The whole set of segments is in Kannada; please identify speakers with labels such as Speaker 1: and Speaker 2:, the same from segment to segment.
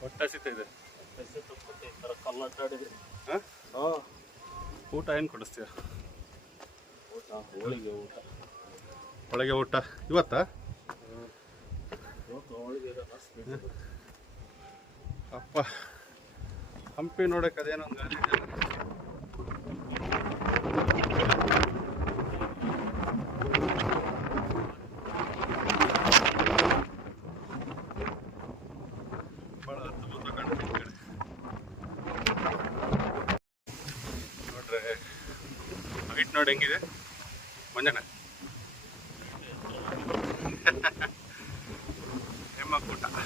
Speaker 1: ಹೊಟ್ಟೆ ಊಟ ಏನು ಕೊಡಿಸ್ತೀಯ?
Speaker 2: ಊಟ ಹೋಳಿಗೆ ಊಟ.
Speaker 1: ಒಳಗೆ ಊಟ ಇವತ್ತಾ ಅಪ್ಪ, ಹಂಪಿ ನೋಡಕ್ಕೆ ಅದೇನೋ ಒಂದು ரோடு எங்கே இது மஞ்சள் எம்மா கூட்டம்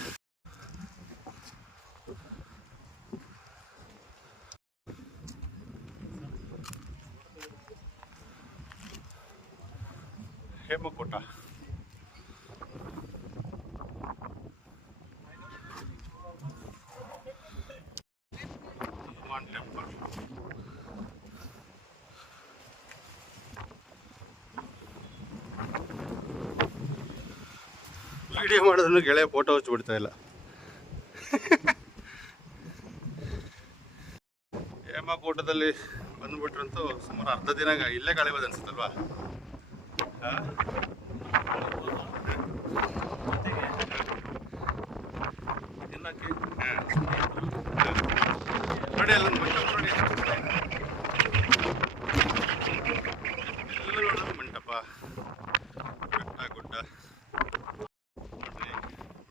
Speaker 1: ஹேமகோட்டா one temple. ವಿಡಿಯೋ ಮಾಡಿದ್ರು ಗೆಳೆಯ ಫೋಟೋ ಹಚ್ಚಿಬಿಡ್ತಾ ಇಲ್ಲ. ಹೇಮಕೂಟದಲ್ಲಿ ಬಂದ್ಬಿಟ್ರಂತೂ ಸುಮಾರು ಅರ್ಧ ದಿನ ಇಲ್ಲೇ ಕಳಿಬೋದು ಅನ್ಸುತ್ತಲ್ವಾ? ನೋಡಿ ಅಲ್ಲೊಂದು ನೋಡಿ ಎಲ್ಲ ನೋಡೋದು ಮಂಟಪ ಬೆಟ್ಟ ಗುಡ್ಡ ನೋಡ್ರಿ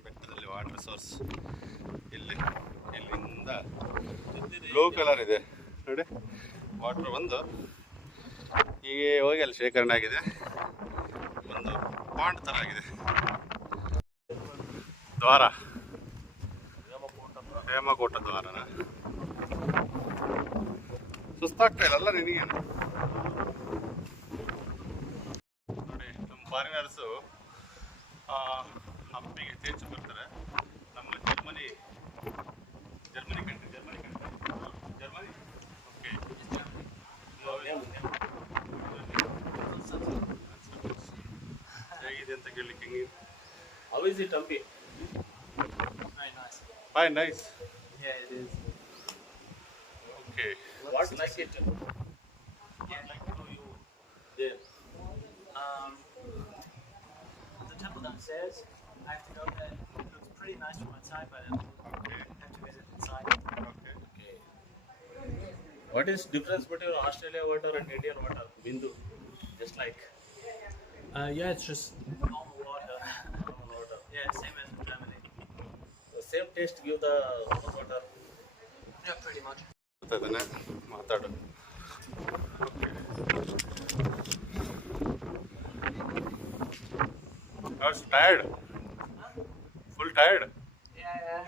Speaker 1: ಬೆಟ್ಟದಲ್ಲಿ ವಾಟರ್ ಸೋರ್ಸ್ ಇಲ್ಲಿ ಇಲ್ಲಿಂದ ಬ್ಲೂ ಕಲರ್ ಇದೆ. ನೋಡಿ. ವಾಟರ್ ಬಂದು ಹೀಗೆ ಹೋಗಿ ಅಲ್ಲಿ ಶೇಖರಣೆ ಆಗಿದೆ. ಒಂದು ಪಾಂಡ್ ಥರ ಆಗಿದೆ. ದ್ವಾರ. ಹೇಮಕೋಟ ದ್ವಾರನ ಸುಸ್ತಾಗ್ತಾ ಇಲ್ಲ ನಿನಗೆ? ನೋಡಿ ನಮ್ಮ ಫಾರಿನರ್ಸು ಹಂಪಿಗೆ ಹೆಚ್ಚು ಬರ್ತಾರೆ. meeting him.
Speaker 2: How is it, Ambi?
Speaker 3: Hi nice.
Speaker 1: Hi nice.
Speaker 3: Yeah, it is.
Speaker 1: Okay.
Speaker 2: What What's like it?
Speaker 3: Yeah.
Speaker 2: What like you? Yeah.
Speaker 3: Um, the temple downstairs. I have to go there. It looks pretty nice from outside, but I
Speaker 1: okay.
Speaker 3: have to visit inside.
Speaker 1: Okay.
Speaker 2: okay. What is difference between Australia water and Indian water? Bindu, just like.
Speaker 3: Uh, yeah, it's just yeah, same as in Germany.
Speaker 2: The same taste give the water.
Speaker 3: Yeah, pretty much.
Speaker 1: ಮಾಡ್ತಾ ಇದ್ದಾನೆ ಮಾತಾಡು okay tired Full tired.
Speaker 3: Yeah, yeah.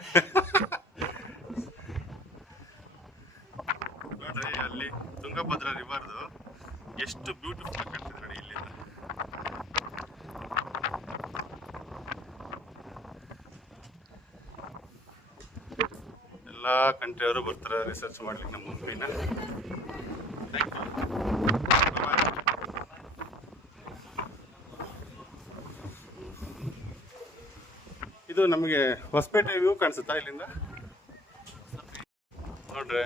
Speaker 1: ನೋಡ್ರಿ ಅಲ್ಲಿ ತುಂಗಭದ್ರಾ ರಿವರ್ದು ಎಷ್ಟು ಬ್ಯೂಟಿಫುಲ್ ಆಗಿ ಕಾಣ್ತಿದೆ ನೋಡಿ ಇಲ್ಲಿಂದ ಎಲ್ಲ ಕಂಟ್ರಿಯವರು ಬರ್ತಾರೆ ರಿಸರ್ಚ್ ಮಾಡ್ಲಿಕ್ಕೆ ನಮ್ಮ ಮುಂಬೈನ ಇದು ನಮಗೆ ಹೊಸಪೇಟೆ ವ್ಯೂ ಕಾಣಿಸುತ್ತಾ ಇಲ್ಲಿಂದ? ನೋಡ್ರೆ,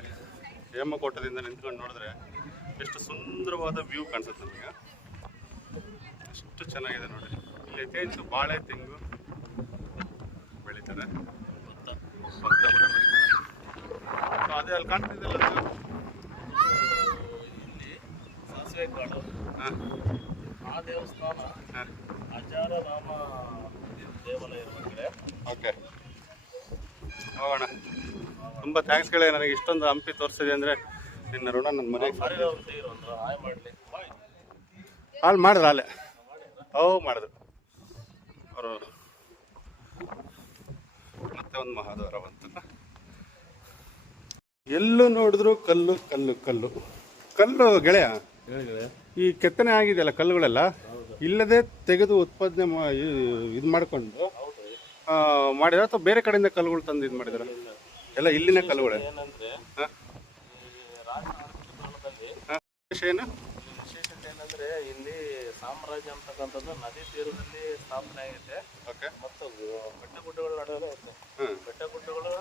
Speaker 1: ಹೇಮಕೋಟದಿಂದ ನಿಂತ್ಕೊಂಡು ನೋಡಿದ್ರೆ ಎಷ್ಟು ಸುಂದರವಾದ ವ್ಯೂ ಕಾಣಿಸುತ್ತೆ ನಮಗೆ. ಎಷ್ಟು ಚೆನ್ನಾಗಿದೆ ನೋಡಿ ಇಲ್ಲಿ ಹೆಚ್ಚು ಬಾಳೆ ತೆಂಗು ಬೆಳೀತಾರೆ ಭಕ್ತ ಅದೇ ಅಲ್ಲಿ ಕಾಣ್ತಿದ್ದಿಲ್ಲ
Speaker 2: ಇಲ್ಲಿ ಸಾಸಿವೆ
Speaker 1: ಕಾಡು.
Speaker 2: ಆ ದೇವಸ್ಥಾನ ಅಜಾರ ರಾಮ ದೇವಾಲಯ ಇರುವಂದ್ರೆ
Speaker 1: ಓಕೆ. ಹೋಗೋಣ. ತುಂಬ ಥ್ಯಾಂಕ್ಸ್ಗಳೇ ನನಗೆ ಇಷ್ಟೊಂದು ಹಂಪಿ ತೋರಿಸಿದೆ ಅಂದರೆ ನಿನ್ನ ಋಣ ನನ್ನ ಮನೆಗೆ ಹಾಲು ಮಾಡಿದ್ರು ಅಲ್ಲೇ ಓ ಮಾಡಿದ್ರು. ಅವರು ಮತ್ತೆ ಒಂದು ಮಹಾದ್ವಾರ ಬಂತಲ್ಲ ಎಲ್ಲೂ ನೋಡಿದ್ರು ಕಲ್ಲು ಕಲ್ಲು ಕಲ್ಲು. ಕಲ್ಲು ಗೆಳೆಯ ಈ ಕೆತ್ತನೆ ಆಗಿದೆಯಲ್ಲ ಕಲ್ಲುಗಳೆಲ್ಲ? ಇಲ್ಲದೆ ತೆಗೆದು ಉತ್ಪಾದನೆ ಇದು ಮಾಡಿಕೊಂಡು ಮಾಡಿದ್ರೆ ಅಥವಾ ಬೇರೆ ಕಡೆಯಿಂದ ಕಲ್ಲುಗಳು ತಂದು ಇದು ಮಾಡಿದಾರೆ? ಎಲ್ಲ ಇಲ್ಲಿನ ಕಲ್ಲುಗಳೇ? ಏನು?
Speaker 2: ವಿಶೇಷತೆ ಏನಂದ್ರೆ ಇಲ್ಲಿ ಸಾಮ್ರಾಜ್ಯ ಅಂತಕ್ಕಂಥದ್ದು ನದಿ ತೀರದಲ್ಲಿ ಸ್ಥಾಪನೆ ಆಗೈತೆ.
Speaker 1: ಓಕೆ.
Speaker 2: ಮತ್ತು ಬೆಟ್ಟ ಗುಡ್ಡಗಳ ನಡುವೆ ಐತೆ. ಬೆಟ್ಟ ಗುಡ್ಡಗಳು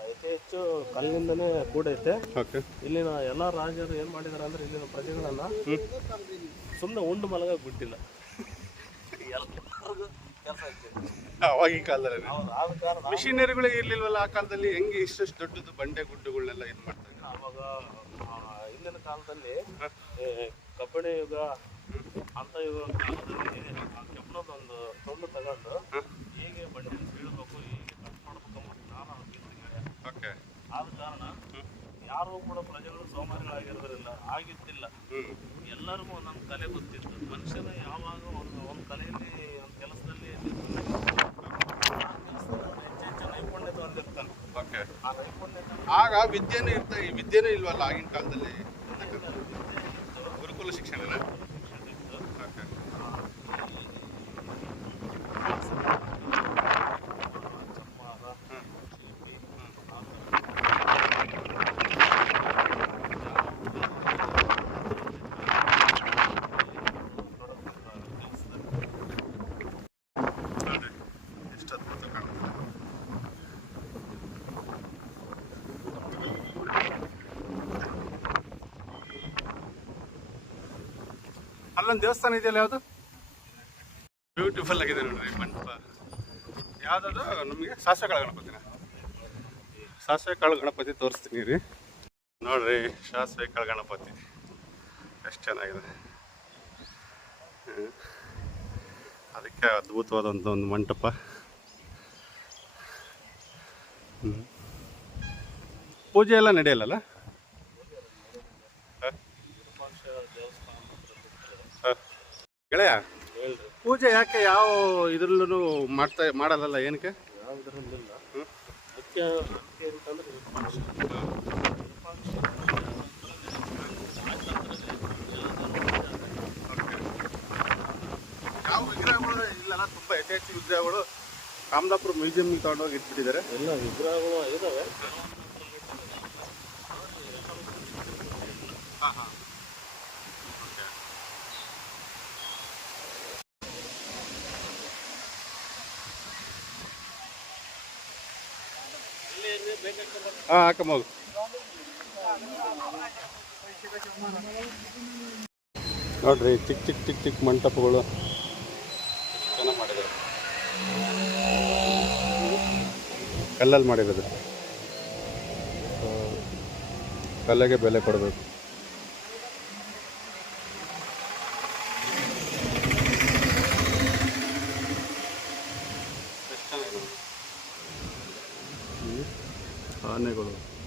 Speaker 2: ಅತಿ ಹೆಚ್ಚು ಕಲ್ಲಿಂದನೇ ಕೂಡೈತೆ.
Speaker 1: ಓಕೆ.
Speaker 2: ಇಲ್ಲಿನ ಎಲ್ಲ ರಾಜರು ಏನ್ ಮಾಡಿದಾರೆ ಅಂದ್ರೆ ಇಲ್ಲಿನ ಪ್ರಜೆಗಳನ್ನ ಸುಮ್ಮನೆ ಉಂಡು ಮಲಗ ಬಿಟ್ಟಿಲ್ಲ ಎಲ್ಲರಿಗೂ ಕೆಲಸ ಐತೆ.
Speaker 1: ಅವಾಗಿನ ಕಾಲದಲ್ಲಿ.
Speaker 2: ಅವ್ರು ಆದ ಕಾರಣ
Speaker 1: ಮಿಷಿನರಿಗಳು ಇರ್ಲಿಲ್ವಲ್ಲ ಆ ಕಾಲದಲ್ಲಿ ಹೆಂಗೆ ಇಷ್ಟಷ್ಟು ದೊಡ್ಡದು ಬಂಡೆ ಗುಡ್ಡಗಳನ್ನೆಲ್ಲ ಇದು ಮಾಡ್ತಾರೆ ಆವಾಗ
Speaker 2: ಅವಾಗ ಹಿಂದಿನ ಕಾಲದಲ್ಲಿ ಕಬ್ಬಿಣ ಯುಗ ಅಂತ ಒಂದು ತುಂಡು ತಗೊಂಡು ಹೇಗೆ ಬಂಡಿ ಬೀಳ್ಬೇಕು ಹೇಗೆ ಕಟ್ ಮಾಡ್ಬೇಕು ಜ್ಞಾನ.
Speaker 1: ಓಕೆ.
Speaker 2: ಆದ ಕಾರಣ ಯಾರು ಕೂಡ ಪ್ರಜೆಗಳು ಸೋಮಾರಿಗಳಾಗಿರೋದ್ರಿಲ್ಲ ಆಗಿದ್ದಿಲ್ಲ.
Speaker 1: ಹ್ಮ್.
Speaker 2: ಎಲ್ಲರಿಗೂ ಒಂದೊಂದು ಕಲೆ ಗೊತ್ತಿತ್ತು. ಮನುಷ್ಯನ ಯಾವಾಗ ಒಂದು ಒಂದು ಕಲೆಯಲ್ಲಿ ಒಂದು ಕೆಲಸದಲ್ಲಿ
Speaker 1: ಆಗ ವಿದ್ಯೆನೇ ಇರ್ತಾ ಈ ವಿದ್ಯೆನೂ ಇಲ್ವಲ್ಲ ಆಗಿನ ಕಾಲದಲ್ಲಿ? ಗುರುಕುಲ ಶಿಕ್ಷಣನ ಓಕೆ ನೋಡಿ ಎಷ್ಟು ಅದ್ಭುತ ಕಾಣುತ್ತೆ ಅಲ್ಲೊಂದು ದೇವಸ್ಥಾನ ಇದೆಯಲ್ಲ ಯಾವುದು? ಬ್ಯೂಟಿಫುಲ್ ಆಗಿದೆ ನೋಡ್ರಿ, ಮಂಟಪ. ಯಾವ್ದದು? ನಮಗೆ ಸಾಸಿವೆ ಕಾಳು ಗಣಪತಿನ. ಸಾಸಿವೆ ಕಾಳು ಗಣಪತಿ ತೋರಿಸ್ತೀನಿ ರೀ. ನೋಡ್ರಿ, ಸಾಸಿವೆ ಕಾಳು ಗಣಪತಿ. ಎಷ್ಟು ಚೆನ್ನಾಗಿದೆ. ಅದಕ್ಕೆ ಅದ್ಭುತವಾದಂಥ ಒಂದು ಮಂಟಪ. ಪೂಜೆ ಎಲ್ಲ ನಡೆಯಲ್ಲಲ್ಲ ಹ? ಹ. ಗೆಳೆಯ? ಪೂಜೆ ಯಾಕೆ ಯಾವ ಇದ್ರಲ್ಲೂ ಮಾಡ್ತಾ ಮಾಡಲ್ಲ ಏನಕ್ಕೆ. ಯಾವ ವಿಗ್ರಹಗಳು ಇಲ್ಲಲ್ಲ ತುಂಬ ಯಥೇಚ್ಛ ವಿಗ್ರಹಗಳು ಕಾಮದಾಪುರ ಮ್ಯೂಸಿಯಂಗೆ ತಗೊಂಡೋಗಿ ಇಟ್ಬಿಟ್ಟಿದ್ದಾರೆ.
Speaker 2: ಎಲ್ಲ ವಿಗ್ರಹಗಳು ಇದಾವೆ.
Speaker 1: ಹಾಂ ಹಾಂ. ಹಾಂ ಹಾಕಮ್ಮ ಹೋಗು ನೋಡ್ರಿ ಚಿಕ್ಕ ಟಿಕ್ ಚಿಕ್ಕ ಟಿಕ್ ಮಂಟಪಗಳು. ಕಲ್ಲಲ್ಲಿ ಮಾಡಿರೋದು. ಕಲ್ಲಿಗೆ ಬೆಲೆ ಕೊಡಬೇಕು. 那个了。